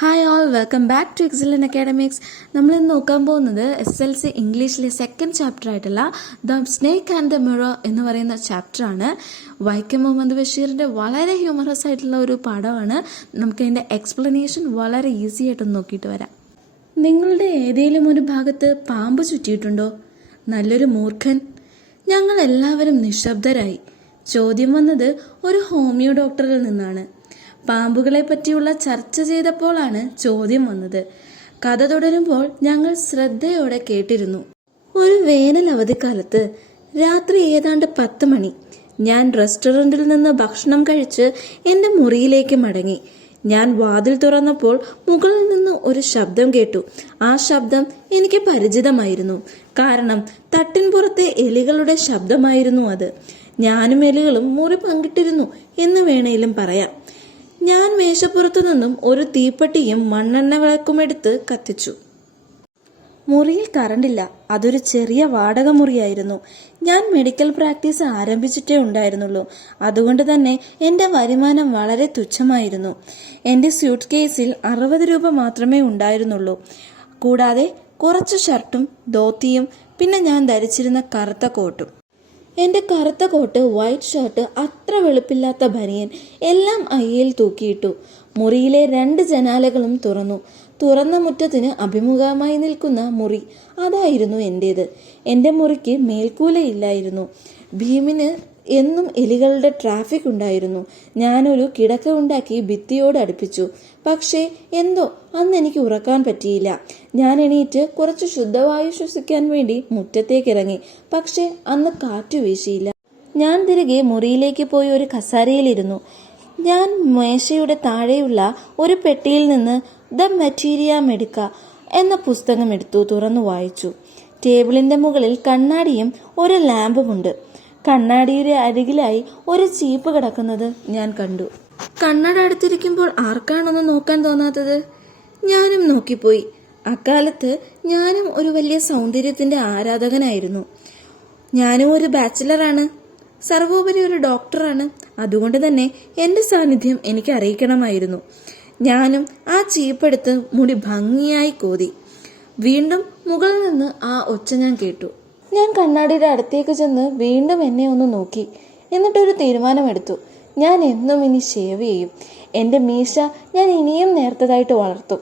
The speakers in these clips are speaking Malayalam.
Hi all, welcome back to excellent academics. നമ്മളിന്ന് നോക്കാൻ പോകുന്നത് SLC ഇംഗ്ലീഷിലെ സെക്കൻഡ് ചാപ്റ്റർ ആയിട്ടുള്ള the snake and the mirror എന്ന് പറയുന്ന ചാപ്റ്ററാണ്. വൈക്കം മുഹമ്മദ് ബഷീറിൻ്റെ വളരെ ഹ്യൂമറസ് ആയിട്ടുള്ള ഒരു പാഠമാണ്. നമുക്കതിൻ്റെ എക്സ്പ്ലനേഷൻ വളരെ ഈസി ആയിട്ടൊന്ന് നോക്കിയിട്ട് വരാം. നിങ്ങളുടെ ഏതെങ്കിലും ഒരു ഭാഗത്ത് പാമ്പ് ചുറ്റിയിട്ടുണ്ടോ? നല്ലൊരു മൂർഖൻ. ഞങ്ങൾ എല്ലാവരും നിശബ്ദരായി. ചോദ്യം വന്നത് ഒരു ഹോമിയോ ഡോക്ടറിൽ നിന്നാണ്. പാമ്പുകളെ പറ്റിയുള്ള ചർച്ച ചെയ്തപ്പോഴാണ് ചോദ്യം വന്നത്. കഥ തുടരുമ്പോൾ ഞങ്ങൾ ശ്രദ്ധയോടെ കേട്ടിരുന്നു. ഒരു വേനൽ അവധിക്കാലത്ത് രാത്രി ഏതാണ്ട് 10 മണി. ഞാൻ റെസ്റ്റോറൻറ്റിൽ നിന്ന് ഭക്ഷണം കഴിച്ച് എൻ്റെ മുറിയിലേക്ക് മടങ്ങി. ഞാൻ വാതിൽ തുറന്നപ്പോൾ മുകളിൽ നിന്ന് ഒരു ശബ്ദം കേട്ടു. ആ ശബ്ദം എനിക്ക് പരിചിതമായിരുന്നു. കാരണം തട്ടിൻപുറത്തെ എലികളുടെ ശബ്ദമായിരുന്നു അത്. ഞാനും എലികളും മുറി പങ്കിട്ടിരുന്നു എന്ന് വേണേലും പറയാം. ഞാൻ മേശപ്പുറത്തു നിന്നും ഒരു തീപ്പെട്ടിയും മണ്ണെണ്ണ വിളക്കുമെടുത്ത് കത്തിച്ചു. മുറിയിൽ കറണ്ടില്ല. അതൊരു ചെറിയ വാടക മുറിയായിരുന്നു. ഞാൻ മെഡിക്കൽ പ്രാക്ടീസ് ആരംഭിച്ചിട്ടേ ഉണ്ടായിരുന്നുള്ളൂ. അതുകൊണ്ട് തന്നെ എൻ്റെ വരുമാനം വളരെ തുച്ഛമായിരുന്നു. എൻ്റെ സ്യൂട്ട് കേസിൽ 60 രൂപ മാത്രമേ ഉണ്ടായിരുന്നുള്ളൂ. കൂടാതെ കുറച്ച് ഷർട്ടും ധോത്തിയും പിന്നെ ഞാൻ ധരിച്ചിരുന്ന കറുത്ത കോട്ടും. എൻ്റെ കറുത്ത കോട്ട്, വൈറ്റ് ഷർട്ട്, അത്ര വെളുപ്പില്ലാത്ത ബനിയൻ എല്ലാം അയ്യയിൽ തൂക്കിയിട്ടു. മുറിയിലെ 2 ജനാലകളും തുറന്നു. തുറന്ന മുറ്റത്തിന് അഭിമുഖമായി നിൽക്കുന്ന മുറി, അതായിരുന്നു എൻ്റേത്. എൻ്റെ മുറിക്ക് മേൽക്കൂലയില്ലായിരുന്നു. ഭീമിന് എന്നും എലികളുടെ ട്രാഫിക് ഉണ്ടായിരുന്നു. ഞാനൊരു കിടക്ക ഉണ്ടാക്കി ഭിത്തിയോട് അടുപ്പിച്ചു. പക്ഷേ എന്തോ അന്ന് എനിക്ക് ഉറക്കാൻ പറ്റിയില്ല. ഞാൻ എണീറ്റ് കുറച്ച് ശുദ്ധവായു ശ്വസിക്കാൻ വേണ്ടി മുറ്റത്തേക്കിറങ്ങി. പക്ഷേ അന്ന് കാറ്റു വീശിയില്ല. ഞാൻ തിരികെ മുറിയിലേക്ക് പോയി ഒരു കസേരയിലിരുന്നു. ഞാൻ മേശയുടെ താഴെയുള്ള ഒരു പെട്ടിയിൽ നിന്ന് ദ മെറ്റീരിയ മെഡിക്ക എന്ന പുസ്തകം എടുത്തു തുറന്നു വായിച്ചു. ടേബിളിന്റെ മുകളിൽ കണ്ണാടിയും ഒരു ലാമ്പുമുണ്ട്. കണ്ണാടിയുടെ അരികിലായി ഒരു ചീപ്പ് കിടക്കുന്നത് ഞാൻ കണ്ടു. കണ്ണട അടുത്തിരിക്കുമ്പോൾ ആർക്കാണൊന്നും നോക്കാൻ തോന്നാത്തത്? ഞാനും നോക്കിപ്പോയി. അക്കാലത്ത് ഞാനും ഒരു വലിയ സൗന്ദര്യത്തിന്റെ ആരാധകനായിരുന്നു. ഞാനും ഒരു ബാച്ചിലറാണ്. സർവോപരി ഒരു ഡോക്ടറാണ്. അതുകൊണ്ട് തന്നെ എൻ്റെ സാന്നിധ്യം എനിക്ക് അറിയിക്കണമായിരുന്നു. ഞാനും ആ ചീപ്പെടുത്ത് മുടി ഭംഗിയായി കോതി. വീണ്ടും മുകളിൽ നിന്ന് ആ ഒച്ച ഞാൻ കേട്ടു. ഞാൻ കണ്ണാടിയുടെ അടുത്തേക്ക് ചെന്ന് വീണ്ടും എന്നെ ഒന്ന് നോക്കി. എന്നിട്ടൊരു തീരുമാനമെടുത്തു. ഞാൻ എന്നും ഇനി ഷേവ് ചെയ്യും. എൻ്റെ മീശ ഞാൻ ഇനിയും നേർത്തതായിട്ട് വളർത്തും.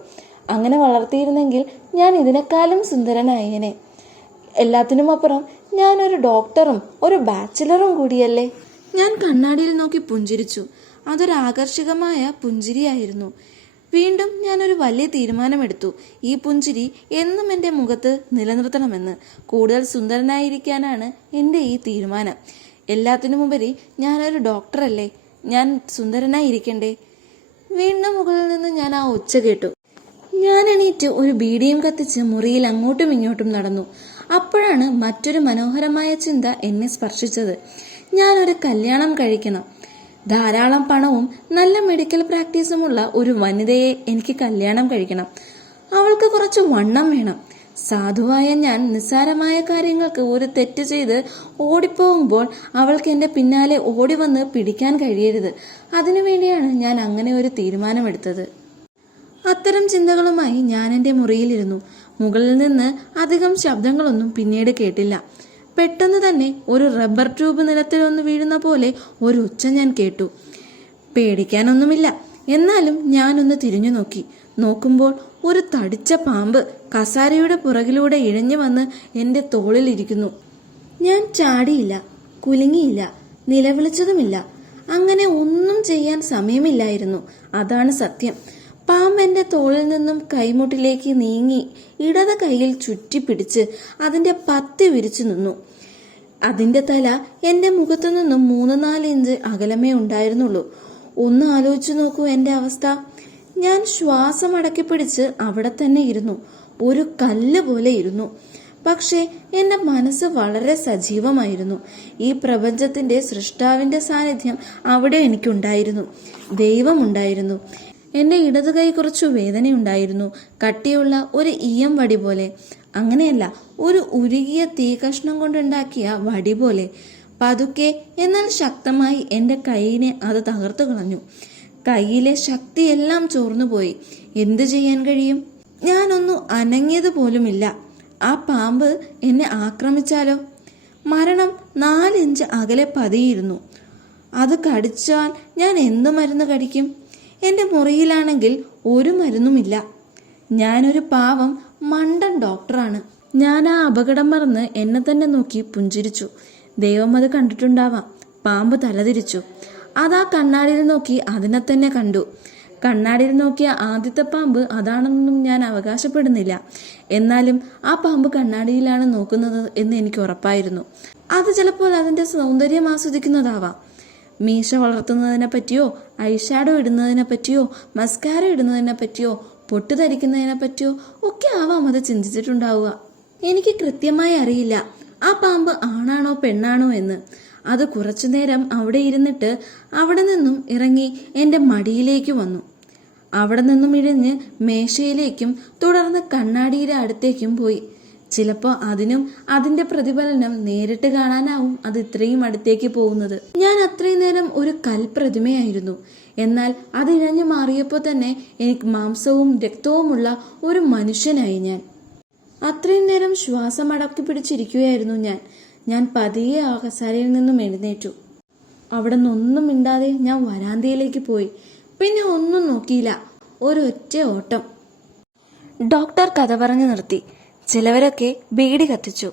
അങ്ങനെ വളർത്തിയിരുന്നെങ്കിൽ ഞാൻ ഇതിനേക്കാളും സുന്ദരനായേനെ. എല്ലാത്തിനുമപ്പുറം ഞാനൊരു ഡോക്ടറും ഒരു ബാച്ചിലറും കൂടിയല്ലേ. ഞാൻ കണ്ണാടിയിൽ നോക്കി പുഞ്ചിരിച്ചു. അതൊരാകർഷകമായ പുഞ്ചിരിയായിരുന്നു. വീണ്ടും ഞാനൊരു വലിയ തീരുമാനമെടുത്തു. ഈ പുഞ്ചിരി എന്നും എൻ്റെ മുഖത്ത് നിലനിർത്തണമെന്ന്. കൂടുതൽ സുന്ദരനായിരിക്കാനാണ് എൻ്റെ ഈ തീരുമാനം. എല്ലാത്തിനുമുപരി ഞാനൊരു ഡോക്ടറല്ലേ, ഞാൻ സുന്ദരനായിരിക്കണ്ടേ. വീണ്ടും മുകളിൽ നിന്ന് ഞാൻ ആ ഒച്ച കേട്ടു. ഞാൻ എണീറ്റ് ഒരു ബീഡിയും കത്തിച്ച് മുറിയിൽ അങ്ങോട്ടും ഇങ്ങോട്ടും നടന്നു. അപ്പോഴാണ് മറ്റൊരു മനോഹരമായ ചിന്ത എന്നെ സ്പർശിച്ചത്. ഞാനൊരു കല്യാണം കഴിക്കണം. ധാരാളം പണവും നല്ല മെഡിക്കൽ പ്രാക്ടീസുമുള്ള ഒരു വനിതയെ എനിക്ക് കല്യാണം കഴിക്കണം. അവൾക്ക് കുറച്ച് വണ്ണം വേണം. സാധുവായ ഞാൻ നിസ്സാരമായ കാര്യങ്ങൾക്ക് ഒരു തെറ്റ് ചെയ്ത് ഓടിപ്പോകുമ്പോൾ അവൾക്ക് എൻ്റെ പിന്നാലെ ഓടി വന്ന് പിടിക്കാൻ കഴിയരുത്. അതിനുവേണ്ടിയാണ് ഞാൻ അങ്ങനെ ഒരു തീരുമാനമെടുത്തത്. അത്തരം ചിന്തകളുമായി ഞാൻ എൻ്റെ മുറിയിലിരുന്നു. മുകളിൽ നിന്ന് അധികം ശബ്ദങ്ങളൊന്നും പിന്നീട് കേട്ടില്ല. പെട്ടെന്ന് തന്നെ ഒരു റബ്ബർ ട്യൂബ് നിലത്തിൽ ഒന്ന് വീഴുന്ന പോലെ ഒരു ഒച്ച ഞാൻ കേട്ടു. പേടിക്കാനൊന്നുമില്ല. എന്നാലും ഞാനൊന്ന് തിരിഞ്ഞു നോക്കി. നോക്കുമ്പോൾ ഒരു തടിച്ച പാമ്പ് കസാരയുടെ പുറകിലൂടെ ഇഴഞ്ഞു വന്ന് എൻ്റെ തോളിലിരിക്കുന്നു. ഞാൻ ചാടിയില്ല, കുലുങ്ങിയില്ല, നിലവിളിച്ചതുമില്ല. അങ്ങനെ ഒന്നും ചെയ്യാൻ സമയമില്ലായിരുന്നു. അതാണ് സത്യം. പാമ്പ് എൻ്റെ തോളിൽ നിന്നും കൈമുട്ടിലേക്ക് നീങ്ങി ഇടത് കൈയിൽ ചുറ്റിപ്പിടിച്ച് അതിൻ്റെ പത്തി വിരിച്ചു നിന്നു. അതിൻ്റെ തല എൻ്റെ മുഖത്തു നിന്നും 3-4 ഇഞ്ച് അകലമേ ഉണ്ടായിരുന്നുള്ളൂ. ഒന്ന് ആലോചിച്ചു നോക്കൂ എൻ്റെ അവസ്ഥ. ഞാൻ ശ്വാസം അടക്കി പിടിച്ച് അവിടെ തന്നെ ഇരുന്നു. ഒരു കല്ല് പോലെ ഇരുന്നു. പക്ഷേ എൻ്റെ മനസ്സ് വളരെ സജീവമായിരുന്നു. ഈ പ്രപഞ്ചത്തിൻ്റെ സൃഷ്ടാവിൻ്റെ സാന്നിധ്യം അവിടെ എനിക്കുണ്ടായിരുന്നു. ദൈവമുണ്ടായിരുന്നു. എൻ്റെ ഇടതു കൈ കുറച്ചു വേദനയുണ്ടായിരുന്നു. കട്ടിയുള്ള ഒരു ഈയം വടി പോലെ. അങ്ങനെയല്ല, ഒരു ഉരുകിയ തീ കഷ്ണം കൊണ്ടുണ്ടാക്കിയ വടി പോലെ. പതുക്കെ എന്നാൽ ശക്തമായി എൻ്റെ കൈയിനെ അത് തകർത്തു കളഞ്ഞു. കയ്യിലെ ശക്തിയെല്ലാം ചോർന്നുപോയി. എന്തു ചെയ്യാൻ കഴിയും? ഞാനൊന്നും അനങ്ങിയത് പോലുമില്ല. ആ പാമ്പ് എന്നെ ആക്രമിച്ചാലോ? മരണം 4 ഇഞ്ച് അകലെ പതിയിരുന്നു. അത് കടിച്ചാൽ ഞാൻ എന്തു മരുന്ന് കടിക്കും? എൻ്റെ മുറിയിലാണെങ്കിൽ ഒരു മരുന്നുമില്ല. ഞാനൊരു പാവം മണ്ടൻ ഡോക്ടറാണ്. ഞാൻ ആ അപകടം മറന്ന് എന്നെ തന്നെ നോക്കി പുഞ്ചിരിച്ചു. ദൈവം അത് കണ്ടിട്ടുണ്ടാവാം. പാമ്പ് തലതിരിച്ചു. അതാ കണ്ണാടിയിൽ നോക്കി അതിനെ തന്നെ കണ്ടു. കണ്ണാടിയിൽ നോക്കിയ ആദ്യത്തെ പാമ്പ് അതാണെന്നൊന്നും ഞാൻ അവകാശപ്പെടുന്നില്ല. എന്നാലും ആ പാമ്പ് കണ്ണാടിയിലാണ് നോക്കുന്നത് എന്ന് എനിക്ക് ഉറപ്പായിരുന്നു. അത് ചിലപ്പോൾ അതിൻ്റെ സൗന്ദര്യം ആസ്വദിക്കുന്നതാവാം. മീശ വളർത്തുന്നതിനെ പറ്റിയോ, ഐഷാഡോ ഇടുന്നതിനെ പറ്റിയോ, മസ്കാര ഇടുന്നതിനെ പറ്റിയോ, പൊട്ട് ധരിക്കുന്നതിനെ പറ്റിയോ ഒക്കെ ആവാം അത് ചിന്തിച്ചിട്ടുണ്ടാവുക. എനിക്ക് കൃത്യമായി അറിയില്ല ആ പാമ്പ് ആണാണോ പെണ്ണാണോ എന്ന്. അത് കുറച്ചുനേരം അവിടെ ഇരുന്നിട്ട് അവിടെ നിന്നും ഇറങ്ങി എൻ്റെ മടിയിലേക്ക് വന്നു. അവിടെ നിന്നും ഇഴഞ്ഞ് മേശയിലേക്കും തുടർന്ന് കണ്ണാടിയുടെ അടുത്തേക്കും പോയി. ചിലപ്പോൾ അതിനും അതിൻ്റെ പ്രതിഫലനം നേരിട്ട് കാണാനാവും അത് ഇത്രയും അടുത്തേക്ക് പോകുന്നത്. ഞാൻ അത്രയും നേരം ഒരു കൽപ്രതിമയായിരുന്നു. എന്നാൽ അത് ഇഴഞ്ഞു മാറിയപ്പോൾ തന്നെ എനിക്ക് മാംസവും രക്തവുമുള്ള ഒരു മനുഷ്യനായി ഞാൻ. അത്രയും നേരം ശ്വാസം അടക്കി പിടിച്ചിരിക്കുകയായിരുന്നു ഞാൻ പതിയെ ആ കസാരയിൽ നിന്നും എഴുന്നേറ്റു. അവിടെ നിന്നൊന്നും മിണ്ടാതെ ഞാൻ വരാന്തയിലേക്ക് പോയി. പിന്നെ ഒന്നും നോക്കിയില്ല. ഒരൊറ്റ ഓട്ടം. ഡോക്ടർ കഥ പറഞ്ഞു നിർത്തി. ചിലവരൊക്കെ ബീഡി കത്തിച്ചു.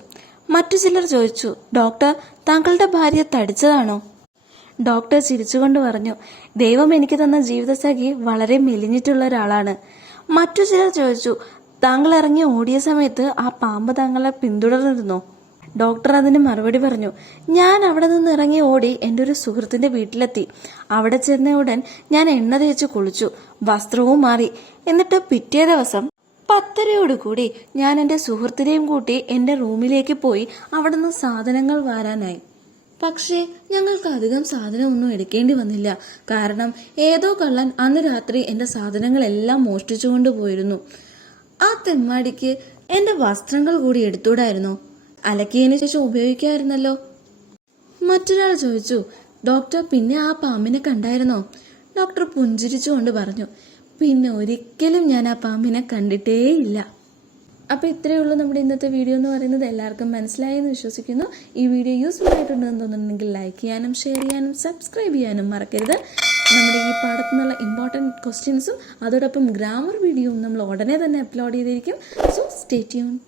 മറ്റു ചിലർ ചോദിച്ചു, ഡോക്ടർ, താങ്കളുടെ ഭാര്യ തടിച്ചതാണോ? ഡോക്ടർ ചിരിച്ചുകൊണ്ട് പറഞ്ഞു, ദൈവം എനിക്ക് തന്ന ജീവിതസഖി വളരെ മെലിഞ്ഞിട്ടുള്ള ഒരാളാണ്. മറ്റു ചിലർ ചോദിച്ചു, താങ്കൾ ഇറങ്ങി ഓടിയ സമയത്ത് ആ പാമ്പ് താങ്കളെ പിന്തുടർന്നിരുന്നോ? ഡോക്ടർ അതിന് മറുപടി പറഞ്ഞു, ഞാൻ അവിടെ നിന്ന് ഇറങ്ങി ഓടി എൻ്റെ ഒരു സുഹൃത്തിൻ്റെ വീട്ടിലെത്തി. അവിടെ ചെന്ന ഉടൻ ഞാൻ എണ്ണ തേച്ച് കുളിച്ചു, വസ്ത്രവും മാറി. എന്നിട്ട് പിറ്റേ ദിവസം 10:30 ഞാൻ എൻ്റെ സുഹൃത്തിനെയും കൂട്ടി എൻ്റെ റൂമിലേക്ക് പോയി അവിടെ നിന്ന് സാധനങ്ങൾ വാരാനായി. പക്ഷേ ഞങ്ങൾക്ക് അധികം സാധനമൊന്നും എടുക്കേണ്ടി വന്നില്ല. കാരണം ഏതോ കള്ളൻ അന്ന് രാത്രി എൻ്റെ സാധനങ്ങളെല്ലാം മോഷ്ടിച്ചുകൊണ്ട് പോയിരുന്നു. ആ തെമ്മാടിക്ക് എൻ്റെ വസ്ത്രങ്ങൾ കൂടി എടുത്തൂടായിരുന്നോ? അലക്കിയതിനു ശേഷം ഉപയോഗിക്കാമായിരുന്നല്ലോ. മറ്റൊരാൾ ചോദിച്ചു, ഡോക്ടർ, പിന്നെ ആ പാമ്പിനെ കണ്ടായിരുന്നോ? ഡോക്ടർ പുഞ്ചിരിച്ചുകൊണ്ട് പറഞ്ഞു, പിന്നെ ഒരിക്കലും ഞാൻ ആ പാമ്പിനെ കണ്ടിട്ടേയില്ല. അപ്പോൾ ഇത്രയേ ഉള്ളൂ നമ്മുടെ ഇന്നത്തെ വീഡിയോ എന്ന് പറയുന്നത്. എല്ലാവർക്കും മനസ്സിലായി എന്ന് വിശ്വസിക്കുന്നു. ഈ വീഡിയോ യൂസ്ഫുൾ ആയിട്ടുണ്ടെന്ന് തോന്നുന്നുണ്ടെങ്കിൽ ലൈക്ക് ചെയ്യാനും ഷെയർ ചെയ്യാനും സബ്സ്ക്രൈബ് ചെയ്യാനും മറക്കരുത്. നമ്മുടെ ഈ പാഠത്തു നിന്നുള്ള ഇമ്പോർട്ടൻറ്റ് ക്വസ്റ്റ്യൻസും അതോടൊപ്പം ഗ്രാമർ വീഡിയോയും നമ്മൾ ഉടനെ തന്നെ അപ്ലോഡ് ചെയ്തിരിക്കും. So stay tuned.